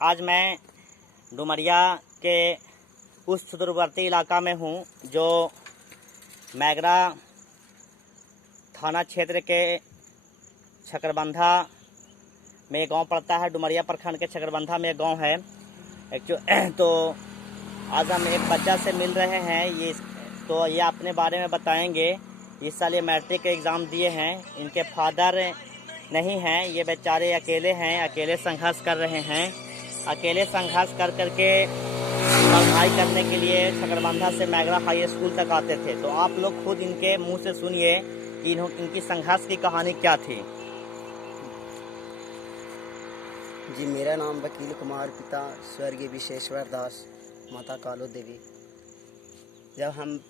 आज मैं डुमरिया के उस सुदूरवर्ती इलाका में हूँ जो मैगरा थाना क्षेत्र के छकरबंधा में गांव पड़ता है। डुमरिया प्रखंड के छकरबंधा में गांव है तो आज हम एक बच्चा से मिल रहे हैं। ये अपने बारे में बताएंगे। इस साल ये मैट्रिक के एग्ज़ाम दिए हैं। इनके फादर नहीं हैं, ये बेचारे अकेले हैं, अकेले संघर्ष कर रहे हैं। अकेले संघर्ष कर करके पढ़ाई करने के लिए छकरबंधा से मैगरा हाई स्कूल तक आते थे। तो आप लोग खुद इनके मुंह से सुनिए कि इनकी संघर्ष की कहानी क्या थी। जी, मेरा नाम वकील कुमार, पिता स्वर्गीय विश्वेश्वर दास, माता कालो देवी। जब हम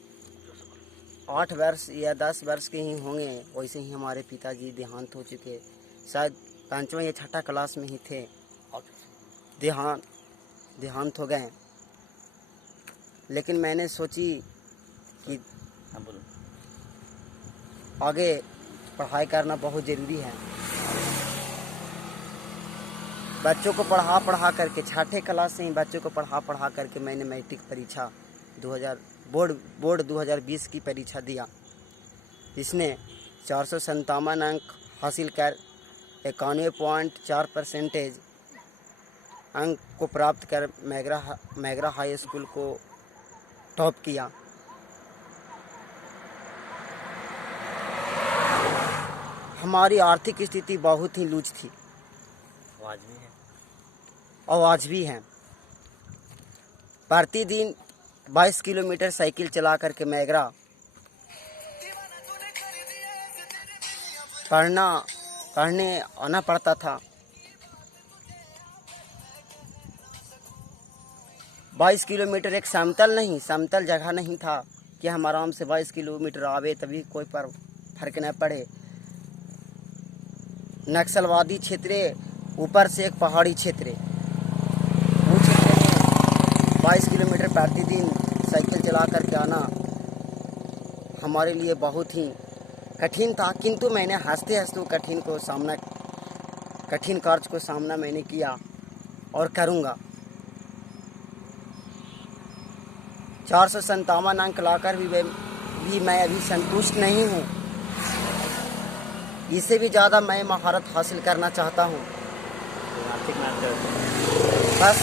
8 वर्ष या 10 वर्ष के ही होंगे, वैसे ही हमारे पिताजी देहांत हो चुके। शायद 5वां या 6ठा क्लास में ही थे, देहांत हो गए। लेकिन मैंने सोची कि आगे पढ़ाई करना बहुत ज़रूरी है। बच्चों को पढ़ा करके 6ठे क्लास से ही बच्चों को पढ़ा करके मैंने मैट्रिक परीक्षा बोर्ड 2020 की परीक्षा दिया, जिसने 457 अंक हासिल कर 91.4% अंक को प्राप्त कर मैगरा हाई स्कूल को टॉप किया। हमारी आर्थिक स्थिति बहुत ही लूज थी और आज भी है। प्रतिदिन 22 किलोमीटर साइकिल चला करके मैगरा पढ़ने आना पड़ता था। 22 किलोमीटर एक समतल जगह नहीं था कि हम आराम से 22 किलोमीटर आवे तभी कोई पर फर्क न पड़े। नक्सलवादी क्षेत्र, ऊपर से एक पहाड़ी क्षेत्र, वो क्षेत्र में 22 किलोमीटर प्रतिदिन साइकिल चला करके आना हमारे लिए बहुत ही कठिन था। किंतु मैंने हंसते हंसते कठिन कार्य को सामना मैंने किया और करूँगा। 457 अंक लाकर भी मैं अभी संतुष्ट नहीं हूँ। इससे भी ज़्यादा मैं महारत हासिल करना चाहता हूँ। बस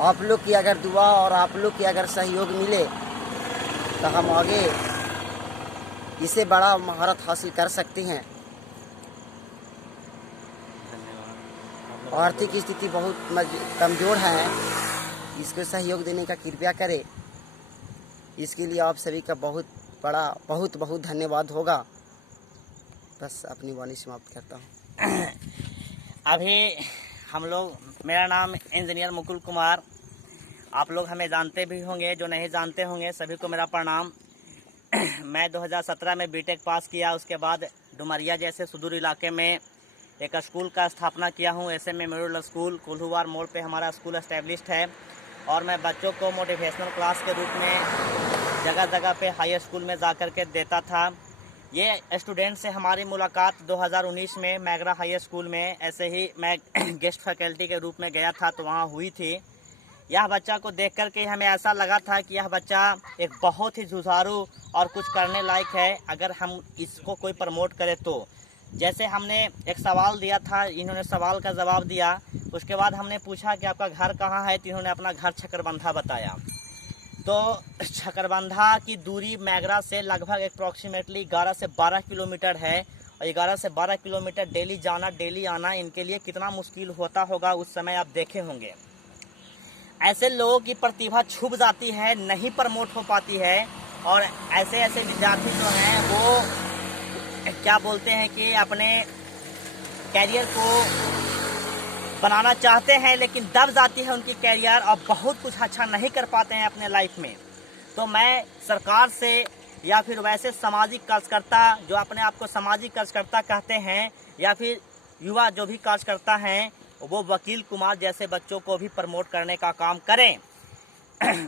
आप लोग की अगर दुआ और आप लोग की अगर सहयोग मिले तो हम आगे इससे बड़ा महारत हासिल कर सकते हैं। आर्थिक स्थिति बहुत कमज़ोर है, इसको सहयोग देने का कृपया करें। इसके लिए आप सभी का बहुत धन्यवाद होगा। बस अपनी वाणी समाप्त करता हूँ। अभी मेरा नाम इंजीनियर मुकुल कुमार। आप लोग हमें जानते भी होंगे, जो नहीं जानते होंगे सभी को मेरा प्रणाम। मैं 2017 में बीटेक पास किया। उसके बाद डुमरिया जैसे सुदूर इलाके में एक स्कूल का स्थापना किया हूँ। SM मेमोरियल स्कूल कोल्हुवार मोड़ पे हमारा स्कूल एस्टेब्लिश्ड है और मैं बच्चों को मोटिवेशनल क्लास के रूप में जगह जगह पे हाई स्कूल में जा कर के देता था। ये स्टूडेंट से हमारी मुलाकात 2019 में मैगरा हाई स्कूल में ऐसे ही मैं गेस्ट फैकल्टी के रूप में गया था, तो वहाँ हुई थी। यह बच्चा को देख कर के हमें ऐसा लगा था कि यह बच्चा एक बहुत ही जुझारू और कुछ करने लायक है, अगर हम इसको कोई प्रमोट करें तो। जैसे हमने एक सवाल दिया था, इन्होंने सवाल का जवाब दिया। उसके बाद हमने पूछा कि आपका घर कहाँ है, तो इन्होंने अपना घर छकरबंधा बताया। तो छकरबंधा की दूरी मैगरा से लगभग अप्रॉक्सीमेटली 11 से 12 किलोमीटर है और 11 से 12 किलोमीटर डेली जाना डेली आना इनके लिए कितना मुश्किल होता होगा उस समय आप देखे होंगे। ऐसे लोगों की प्रतिभा छुप जाती है, नहीं प्रमोट हो पाती है और ऐसे विद्यार्थी जो हैं वो क्या बोलते हैं कि अपने कैरियर को बनाना चाहते हैं, लेकिन दब जाती है उनकी कैरियर और बहुत कुछ अच्छा नहीं कर पाते हैं अपने लाइफ में। तो मैं सरकार से या फिर वैसे सामाजिक कार्यकर्ता जो अपने आप को सामाजिक कार्यकर्ता कहते हैं या फिर युवा जो भी कार्यकर्ता हैं, वो वकील कुमार जैसे बच्चों को भी प्रमोट करने का काम करें।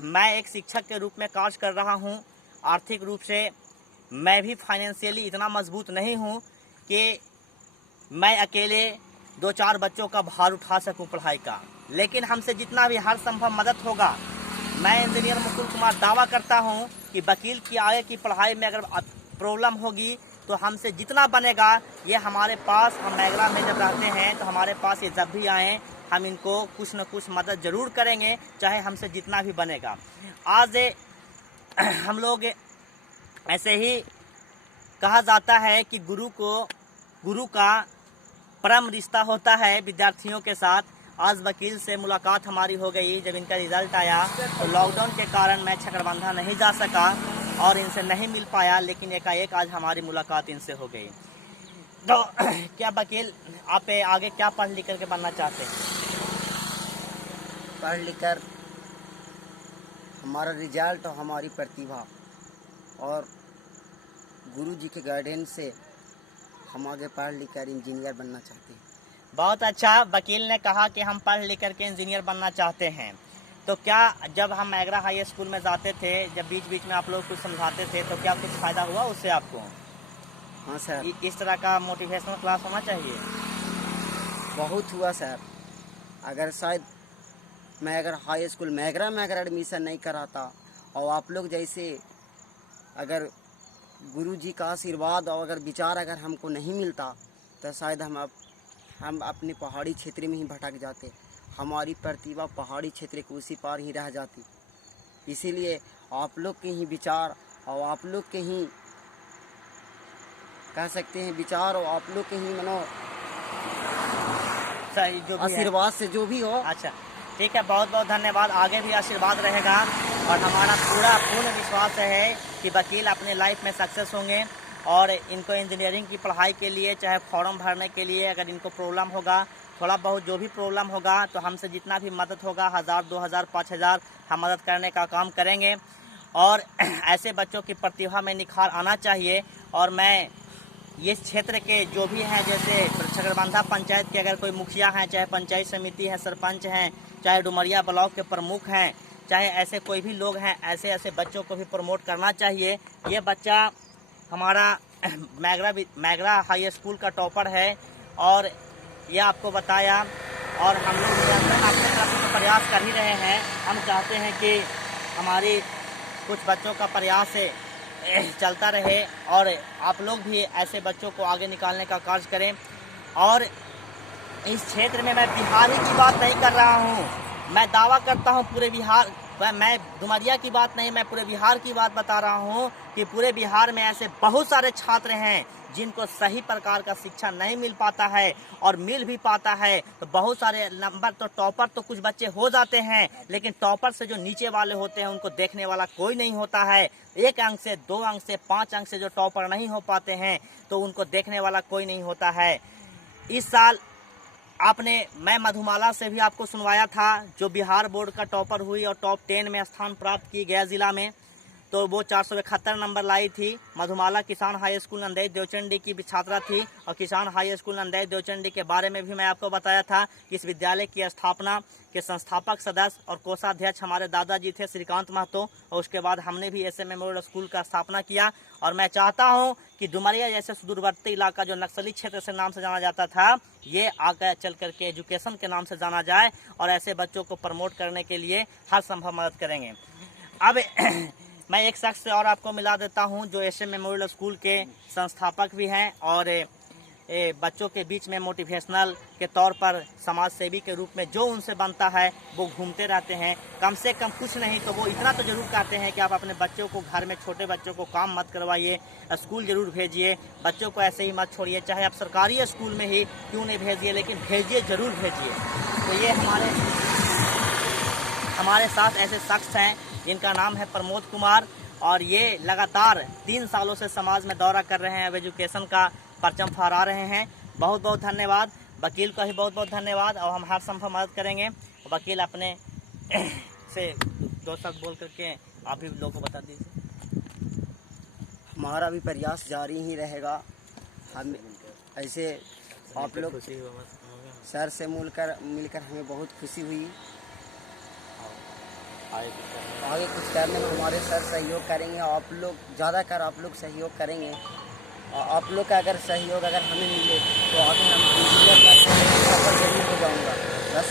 मैं एक शिक्षक के रूप में कार्य कर रहा हूँ। आर्थिक रूप से मैं भी फाइनेंशियली इतना मजबूत नहीं हूँ कि मैं अकेले 2-4 बच्चों का भार उठा सकूं पढ़ाई का। लेकिन हमसे जितना भी हर संभव मदद होगा, मैं इंजीनियर मुकुल कुमार दावा करता हूं कि वकील की आगे की पढ़ाई में अगर प्रॉब्लम होगी तो हमसे जितना बनेगा, ये हमारे पास, हम मैगरा में जब रहते हैं तो हमारे पास ये जब भी आएँ हम इनको कुछ न कुछ मदद ज़रूर करेंगे, चाहे हमसे जितना भी बनेगा। आज हम लोग ऐसे ही कहा जाता है कि गुरु का परम रिश्ता होता है विद्यार्थियों के साथ। आज वकील से मुलाकात हमारी हो गई। जब इनका रिजल्ट आया तो लॉकडाउन के कारण मैं छकड़बंधा नहीं जा सका और इनसे नहीं मिल पाया, लेकिन एकाएक आज हमारी मुलाकात इनसे हो गई। तो क्या वकील आप आगे क्या पढ़ लिख करके बनना चाहते हैं? पढ़ लिख कर हमारा रिजल्ट और हमारी प्रतिभा और गुरु जी के गाइडेंस से हम आगे पढ़ लिख कर इंजीनियर बनना चाहते हैं। बहुत अच्छा, वकील ने कहा कि हम पढ़ लिख करके इंजीनियर बनना चाहते हैं। तो क्या जब हम मैगरा हाई स्कूल में जाते थे, जब बीच बीच में आप लोग कुछ समझाते थे, तो क्या कुछ फ़ायदा हुआ उससे आपको? हाँ सर, इस तरह का मोटिवेशनल क्लास होना चाहिए। बहुत हुआ सर। अगर शायद मैं अगर हाई स्कूल मैगरा में अगर एडमिशन नहीं कराता और आप लोग जैसे अगर गुरु जी का आशीर्वाद और अगर विचार अगर हमको नहीं मिलता तो शायद हम अपने पहाड़ी क्षेत्र में ही भटक जाते। हमारी प्रतिभा पहाड़ी क्षेत्र के उसी पार ही रह जाती। इसीलिए आप लोग के ही विचार और आप लोग के ही कह सकते हैं विचार और आप लोग के ही सही जो भी आशीर्वाद से जो भी हो। अच्छा ठीक है, बहुत बहुत धन्यवाद। आगे भी आशीर्वाद रहेगा और हमारा पूर्ण विश्वास है कि वकील अपने लाइफ में सक्सेस होंगे और इनको इंजीनियरिंग की पढ़ाई के लिए, चाहे फॉर्म भरने के लिए अगर इनको प्रॉब्लम होगा, थोड़ा बहुत जो भी प्रॉब्लम होगा, तो हमसे जितना भी मदद होगा 1000, 2000, 5000 हम मदद करने का काम करेंगे। और ऐसे बच्चों की प्रतिभा में निखार आना चाहिए। और मैं ये क्षेत्र के जो भी हैं, जैसे छकड़बंधा पंचायत के अगर कोई मुखिया हैं, चाहे पंचायत समिति है, सरपंच हैं, चाहे डुमरिया ब्लॉक के प्रमुख हैं, चाहे ऐसे कोई भी लोग हैं, ऐसे बच्चों को भी प्रमोट करना चाहिए। ये बच्चा हमारा मैगरा हाई स्कूल का टॉपर है और ये आपको बताया, और हम लोग निरंतर अपने तरफ से प्रयास कर ही रहे हैं। हम चाहते हैं कि हमारी कुछ बच्चों का प्रयास चलता रहे और आप लोग भी ऐसे बच्चों को आगे निकालने का कार्य करें। और इस क्षेत्र में मैं बिहार ही की बात नहीं कर रहा हूँ, मैं दावा करता हूँ पूरे बिहार, मैं डुमरिया की बात नहीं, मैं पूरे बिहार की बात बता रहा हूँ कि पूरे बिहार में ऐसे बहुत सारे छात्र हैं जिनको सही प्रकार का शिक्षा नहीं मिल पाता है, और मिल भी पाता है तो बहुत सारे नंबर तो टॉपर तो कुछ बच्चे हो जाते हैं, लेकिन टॉपर से जो नीचे वाले होते हैं उनको देखने वाला कोई नहीं होता है। 1 अंक से, 2 अंक से, 5 अंक से जो टॉपर नहीं हो पाते हैं तो उनको देखने वाला कोई नहीं होता है। इस साल मैं मधुमाला से भी आपको सुनवाया था, जो बिहार बोर्ड का टॉपर हुई और टॉप 10 में स्थान प्राप्त की गया जिला में, तो वो 471 नंबर लाई थी। मधुमाला किसान हाई स्कूल नंदेई देवचंडी की भी छात्रा थी, और किसान हाई स्कूल नंदेई देवचंडी के बारे में भी मैं आपको बताया था कि इस विद्यालय की स्थापना के संस्थापक सदस्य और कोषाध्यक्ष हमारे दादाजी थे श्रीकांत महतो, और उसके बाद हमने भी SM मेमोरियल स्कूल का स्थापना किया। और मैं चाहता हूं कि डुमरिया जैसे सुदूरवर्ती इलाका जो नक्सली क्षेत्र से नाम से जाना जाता था, ये आगे चल करके एजुकेशन के नाम से जाना जाए, और ऐसे बच्चों को प्रमोट करने के लिए हर संभव मदद करेंगे। अब मैं एक शख्स से और आपको मिला देता हूं जो SM मेमोरियल स्कूल के संस्थापक भी हैं और बच्चों के बीच में मोटिवेशनल के तौर पर समाज सेवी के रूप में जो उनसे बनता है वो घूमते रहते हैं। कम से कम कुछ नहीं तो वो इतना तो जरूर कहते हैं कि आप अपने बच्चों को घर में, छोटे बच्चों को काम मत करवाइए, स्कूल जरूर भेजिए, बच्चों को ऐसे ही मत छोड़िए, चाहे आप सरकारी स्कूल में ही क्यों नहीं भेजिए, लेकिन भेजिए, जरूर भेजिए। तो ये हमारे साथ ऐसे शख्स हैं जिनका नाम है प्रमोद कुमार, और ये लगातार 3 सालों से समाज में दौरा कर रहे हैं, एजुकेशन का परचम फहरा रहे हैं। बहुत बहुत धन्यवाद। वकील का भी बहुत बहुत धन्यवाद, और हम हर संभव मदद करेंगे। वकील अपने से 2 शब्द बोल करके आप भी लोगों को बता दीजिए। हमारा भी प्रयास जारी ही रहेगा। हम ऐसे आप लोग सर से मिलकर हमें बहुत खुशी हुई। आगे कुछ करने में हमारे सर सहयोग करेंगे, आप लोग ज़्यादा कर आप लोग सहयोग करेंगे, और आप लोग का अगर सहयोग अगर हमें मिले तो आगे हम इंजीनियर पर गरीब हो जाऊंगा, बस